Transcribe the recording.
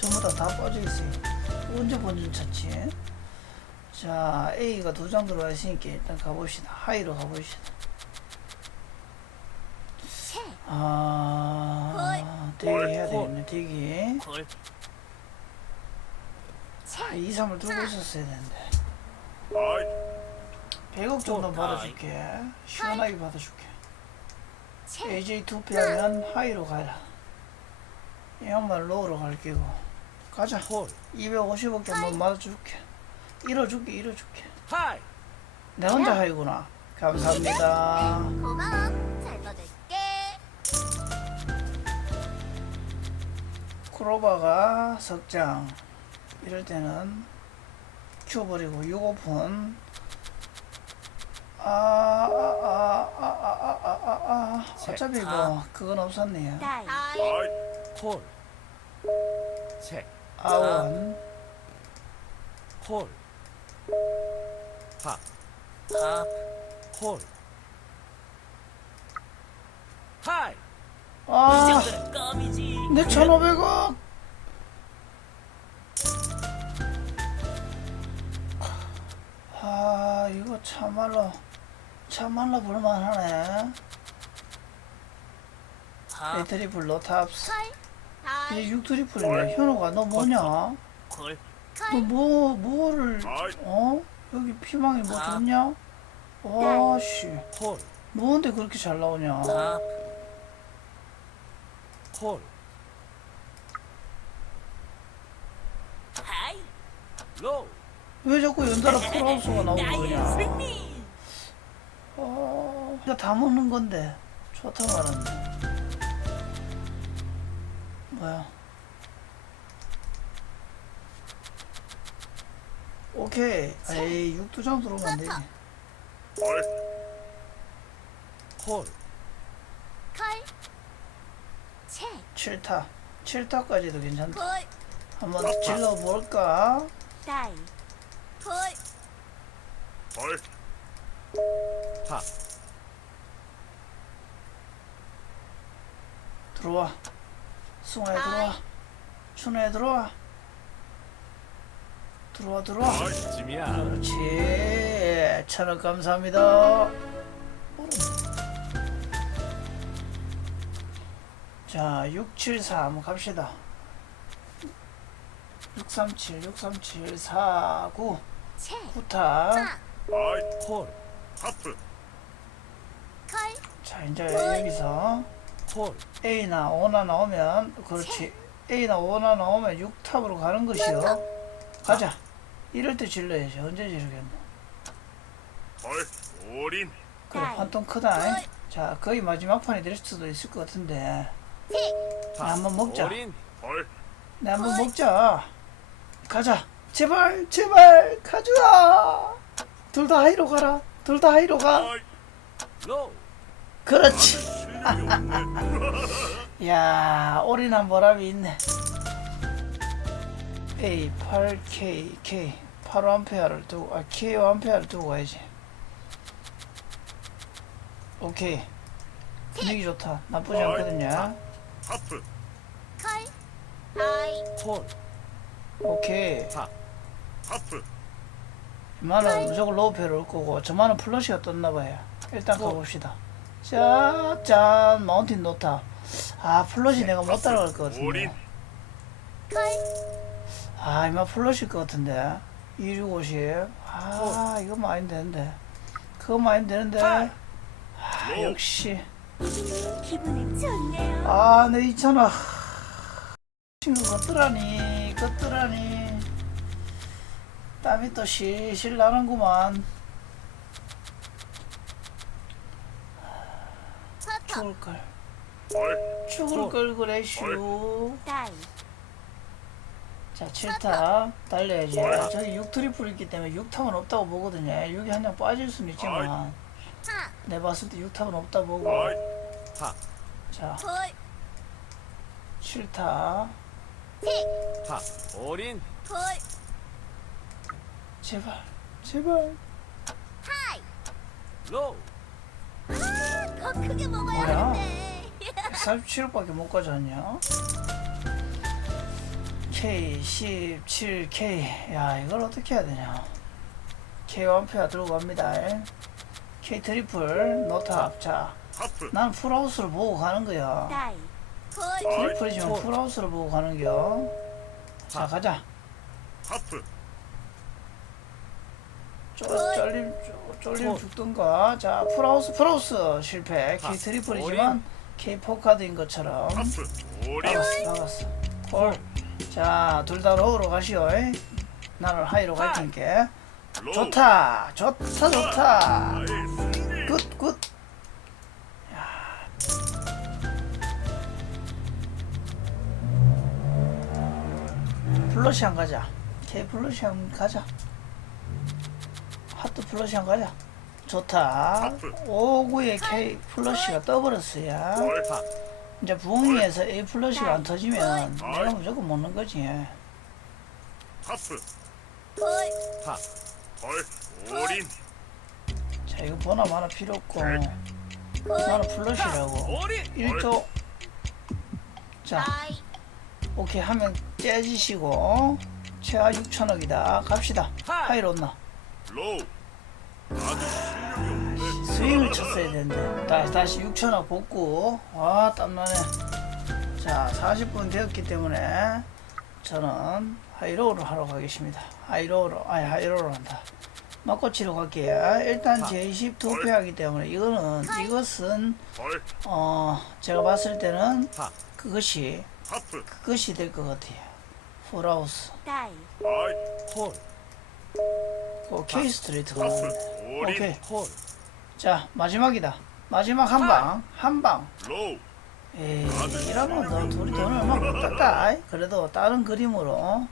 전부 다 다 빠져 있어요. 언제 본전 찾지? 자, A가 두 장 들어와 있으니까 일단 가봅시다. 하이로 가봅시다. 책 아, 대기 해야 되겠네, 대기. 콜. 아, 2, 3을 들고 있었어야 되는데. 아이 100억 정도 어, 받아줄게. 시원하게 받아줄게. 책 AJ 투표하면 하이로 가라. 이 양말 로우로 갈 끼고. 가자. 콜. 250억 정도 맞아줄게. 잃어줄게, 잃어줄게. 하이. 내 혼자 하이구나. 감사합니다. 고마워 잘 먹을게 크로바가 석장. 이럴 때는 키워버리고 6 오픈. 아, 아, 아, 아, 아, 아, 아, 아. 어차피 뭐, 그건 없었네. 아이 콜. 책. 아원. 콜. 팝. 팝. 콜. 하이. 아, 이정도는 껌이지. 내 1,500원. 아, 이거 참말로, 참말로 볼만하네. 팝. 배터리 블로 탑스. 컬 다이 이게 6트리플이네. 현호가 너 뭐냐? 콜. 너 뭐, 뭐를, 어? 여기 피망이 뭐 아. 좋냐? 와씨, 콜. 뭔데 그렇게 잘 나오냐? 콜. 하이. 로우. 왜 자꾸 연달아 풀하우스가 나오는 거냐? 승리. 어, 이거 다 먹는 건데. 좋다 말았네. 뭐야? 오케이. 에이, 육두장 들어오면 안 되지. 아이 콜. 컬책 7타. 7타까지도 괜찮다. 콜 한번 질러볼까? 다이 팝. 들어와. 승화야 들어와. 준호야 들어와. 들어와 들어와. 찜이야. 그렇지. 천억 감사합니다. 자, 674 한번 갑시다. 637, 637, 49, 책 9타. 아이 콜. 하프 컬 자, 이제 여기서 콜. A나 O나 나오면, 그렇지. A나 O나 나오면 6탑으로 가는 것이요. 가자. 이럴 때 질러야지. 언제 지르겠노? 아이 올인 그래. 판통 크다. 자, 거의 마지막 판이 될 수도 있을 것 같은데. 팝. 한번 먹자. 올인. 아이 네, 한번 먹자. 가자. 제발, 제발, 가주라. 둘 다 하이로 가라. 둘 다 하이로 가. 그렇지. 야, 올인한 보람이 있네. A 8K K 8암페어를 두고 아 KO암페어를 두고 가야지. 오케이. 분위기 좋다. 나쁘지 않거든요. 하프 콜. 오케이. 하프 이만은 무조건 로우페를 올 거고 저만은 플러시가 떴나 봐요. 일단 가봅시다. 자, 짠, 마운틴 노타. 아, 플러시 내가 못 따라갈 것 같은데. 컬 아, 이만 플러시일 것 같은데. 2650. 아, 이거 많이 되는데. 그거 많이 되는데. 아, 역시. 기분이 좋네요 아, 내 있잖아. 친구 것들하니, 것들하니. 땀이 또 실실 나는구만. 퍼터 죽을걸. 아이 죽을 걸 그래, 슈. 다이 자, 7탑 달려야지. 저기 6 트리플 있기 때문에 6탑은 없다고 보거든요. 6이 한 장 빠질 수는 있지만 하 내 봤을 때 6탑은 없다 보고. 아이 팝. 자, 콜 7탑. 팝. 올인. 콜 제발, 제발. 하이 로우. 더 크게 먹어야 뭐야? 하는데. 147억밖에 못 가져왔냐? K 17 K. 야 이걸 어떻게 해야 되냐? K 완페어 들고 갑니다. K 트리플 노탑 자. 하프. 나는 풀하우스를 보고 가는 거야. 트리플이지만 풀하우스를 보고 가는 겨. 자. 가자. 하프 쪼, 쫄림 쪼- 쫄림 죽던가. 자 풀하우스 풀하우스 실패. K 트리플이지만 K 포카드인 것처럼 나갔어 나갔어. 콜. 자 둘 다 로우로 가시오. 이. 나는 하이로 갈 테니까. 로우 좋다 좋다 좋다. 나의 승리 굿 굿. 플러시 안 가자. K 플러시 안 가자. 하트 플러시안 가자. 좋다. 하프. 59에 K 플러시가 떠버렸어요. 파 이제 부엉이에서 A 플러시가 안 터지면 내가 무조건 먹는 거지. 자 이거 보나 마나 필요 없고. 콜 나는 플러시라고. 올인. 1조. 자. 오케이 하면 째지시고. 최하 6천억이다. 갑시다. 하이로 온나 스윙을 쳤어야 되는데. 다시, 다시 6천억 복구. 아 땀나네. 자 40분 되었기 때문에 저는 하이로우를 하러 가겠습니다. 하이로우로 아니 하이로우로 한다. 막고치러 갈게요. 일단 제20 투표하기 때문에 이거는 이것은 헐어 제가 봤을 때는 파 그것이 그것이 될 것 같아요. 풀하우스. 다 이 아이 콜그 K 스트레이트가 하프 나왔네 올인. 오케이 콜자 마지막이다. 마지막 한방 한방. 로우. 에이 이러면 너 둘이 돈을 얼마 못 땄다. 그래도 다른 그림으로